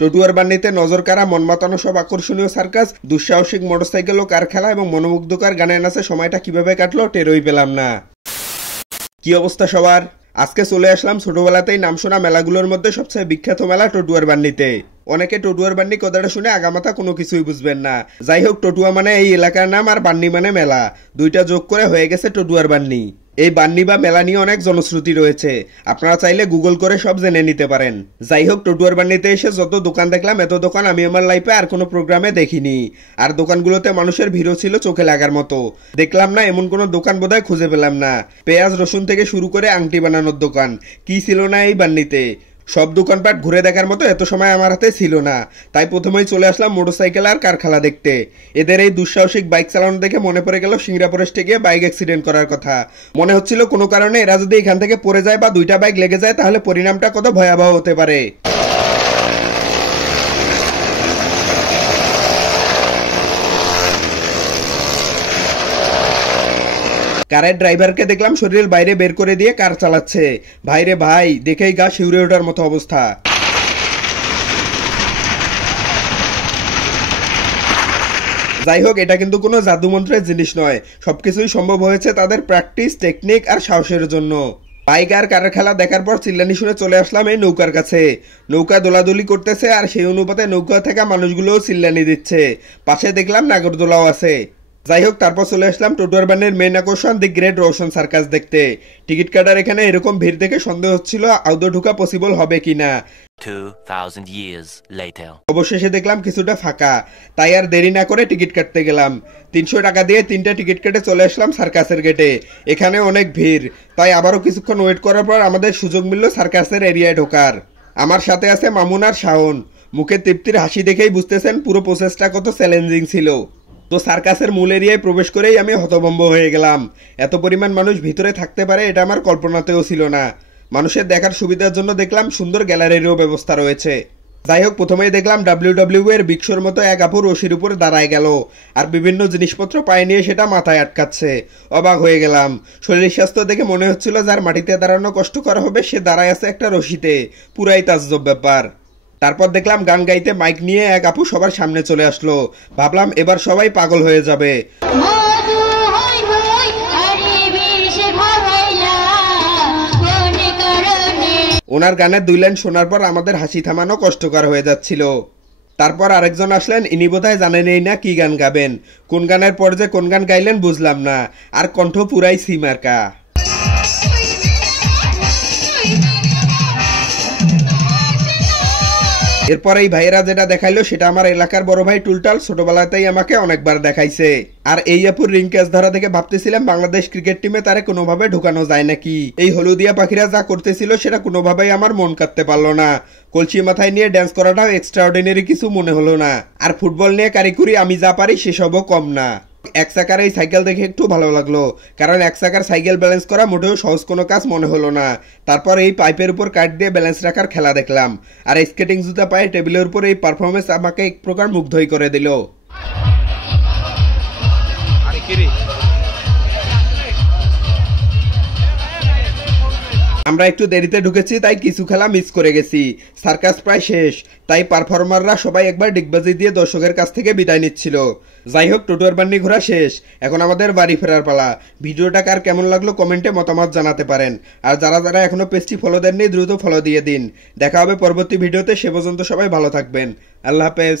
টটুয়ার বান্নিতে নজর কাড়া মনমাতানো সব আকর্ষণীয় সার্কাস, দুঃসাহসিক মোটরসাইকেল ও কার খেলা এবং মনোমুগ্ধকর গানের নাচে সময়টা কিভাবে কাটলো টেরই পেলাম না। কি অবস্থা সবার? আজকে চলে আসলাম ছোটবেলাতেই নাম শোনা মেলাগুলোর মধ্যে সবচেয়ে বিখ্যাত মেলা টটুয়ার বান্নিতে। অনেকে টটুয়ার বান্নি কথাটা শুনে আগামাথা কোনো কিছুই বুঝবেন না। যাই হোক, টটুয়া মানে এই এলাকার নাম আর বান্নি মানে মেলা, দুইটা যোগ করে হয়ে গেছে টটুয়ার বান্নি। এই বান্নি বা মেলা নিয়ে অনেক জনশ্রুতি রয়েছে, আপনারা চাইলে গুগল করে সব জেনে নিতে পারেন। যাই হোক, টটুয়ার বান্নিতে এসে যত দোকান দেখলাম, এত দোকান আমি আমার লাইফে আর কোনো প্রোগ্রামে দেখিনি। আর দোকানগুলোতে মানুষের ভিড়ও ছিল চোখে লাগার মতো। দেখলাম না এমন কোনো দোকান বোধহয় খুঁজে পেলাম না। পেঁয়াজ রসুন থেকে শুরু করে আংটি বানানোর দোকান, কি ছিল না এই বান্নিতে। সব দোকানপাট ঘুরে দেখার মতো এত সময় আমার হাতে ছিল না, তাই প্রথমেই চলে আসলাম মোটরসাইকেল আর কারখানা দেখতে। এদের এই দুঃসাহসিক বাইক চালানো দেখে মনে পড়ে গেল সিঙ্গাপুরে গিয়ে বাইক অ্যাক্সিডেন্ট করার কথা। মনে হচ্ছিল কোনো কারণে এরা যদি এখান থেকে পড়ে যায় বা দুইটা বাইক লেগে যায় তাহলে পরিণামটা কত ভয়াবহ হতে পারে। কারের ড্রাইভারকে দেখলাম শরীরের বাইরে বের করে দিয়ে কার চালাচ্ছে। ভাইরে ভাই, দেখেই গা শিউরে ওঠার মতো অবস্থা। যাই হোক, এটা কিন্তু কোনো জাদুমন্ত্রের জিনিস নয়, সবকিছুই সম্ভব হয়েছে তাদের প্র্যাকটিস, টেকনিক আর সাহসের জন্য। বাইক আর কারের খেলা দেখার পর চিল্লানি শুনে চলে আসলাম এই নৌকার কাছে। নৌকা দোলাদুলি করতেছে আর সেই অনুপাতে নৌকা থাকা মানুষগুলোও চিল্লানি দিচ্ছে। পাশে দেখলাম নাগরদোলাও আছে। যাই হোক, তারপর চলে আসলাম টটুয়ার বান্নির মেইন আকর্ষণ দি গ্রেট রোশন সার্কাস দেখতে। টিকিট কাটার এখানে এরকম ভিড় দেখে সন্দেহ হচ্ছিল আদৌ ঢোকা পসিবল হবে কিনা। 2000 years later অবশেষে দেখলাম কিছুটা ফাঁকা, তাই আর দেরি না করে টিকিট কাটতে গেলাম। 300 টাকা দিয়ে 3টা টিকিট কেটে চলে আসলাম সার্কাসের গেটে। এখানে অনেক ভিড়, তাই আবারও কিছুক্ষণ ওয়েট করার পর আমাদের সুযোগ মিলল সার্কাসের এরিয়ায় ঢোকার। আমার সাথে আছে মামুন আর শাওন। মুখে তৃপ্তির হাসি দেখেই বুঝতেছেন পুরো প্রসেসটা কত চ্যালেঞ্জিং ছিল। তো সার্কাসের মূল এরিয়ায় প্রবেশ করেই আমি হতভম্ব হয়ে গেলাম। এত পরিমাণ মানুষ ভিতরে থাকতে পারে এটা আমার কল্পনাতেও ছিল না। মানুষের দেখার সুবিধার জন্য দেখলাম সুন্দর গ্যালারিরও ব্যবস্থা রয়েছে। যাই হোক, প্রথমেই দেখলাম WWE এর বিক্সোর মতো এক আপু রশির উপর দাঁড়ায় গেল আর বিভিন্ন জিনিসপত্র পায়ে নিয়ে সেটা মাথায় আটকাচ্ছে। অবাক হয়ে গেলাম। শরীর স্বাস্থ্য দেখে মনে হচ্ছিল যার মাটিতে দাঁড়ানো কষ্টকর হবে সে দাঁড়ায় আছে একটা রশিতে। পুরাই তাজ্জব ব্যাপার। তারপর দেখলাম গান গাইতে মাইক নিয়ে এক আপু সবার সামনে চলে আসলো। ভাবলাম এবার সবাই পাগল হয়ে যাবে। ওনার গানের 2 লাইন শোনার পর আমাদের হাসি থামানো কষ্টকর হয়ে যাচ্ছিল। তারপর আরেকজন আসলেন, ইনি বোধহয় জানেনই না কি গান গাবেন। কোন গানের পর যে কোন গান গাইলেন বুঝলাম না, আর কণ্ঠ পুরাই সিমার্কা। এরপর এই ভাইয়েরা যেটা দেখাইলো সেটা আমার এলাকার বড় ভাই টুলটাল ছোটবেলাতেই আমাকে অনেকবার দেখাইছে। আর এই আপুর রিং ক্যাচ ধরা দেখে ভাবতেছিলাম বাংলাদেশ ক্রিকেট টিমে তারে কোনোভাবে ঢুকানো যায় নাকি। এই হলুদিয়া পাখিরা যা করতেছিল সেটা কোনোভাবেই আমার মন কাটতে পারলো না। কলসি মাথায় নিয়ে ড্যান্স করাটাও এক্সট্রাঅর্ডিনারি কিছু মনে হলো না। আর ফুটবল নিয়ে কারিকুরি আমি যা পারি সেসবও কম না। এক চাকার এই সাইকেল দেখে একটু ভালো লাগলো, কারণ এক চাকার সাইকেল ব্যালেন্স করা মোটেও সহজ কোনো কাজ মনে হলো না। তারপর এই পাইপের উপর কাঠ দিয়ে ব্যালেন্স রাখার খেলা দেখলাম। আর স্কেটিং জুতা পায়ে টেবিলের উপর এই পারফরমেন্স আমাকে এক প্রকার মুগ্ধই করে দিল। আমরা একটু দেরিতে ঢুকেছি তাই কিছু খেলা মিস করে গেছি। সার্কাস প্রায় শেষ, তাই পারফর্মাররা সবাই একবার ডিগবাজি দিয়ে দর্শকের কাছ থেকে বিদায় নিচ্ছিল। যাই হোক, টটুয়ার বান্নি ঘোরা শেষ, এখন আমাদের বাড়ি ফেরার পালা। ভিডিওটা কার কেমন লাগলো কমেন্টে মতামত জানাতে পারেন। আর যারা যারা এখনো পেজটি ফলো দেননি দ্রুত ফলো দিয়ে দিন। দেখা হবে পরবর্তী ভিডিওতে, সে পর্যন্ত সবাই ভালো থাকবেন। আল্লাহ হাফেজ।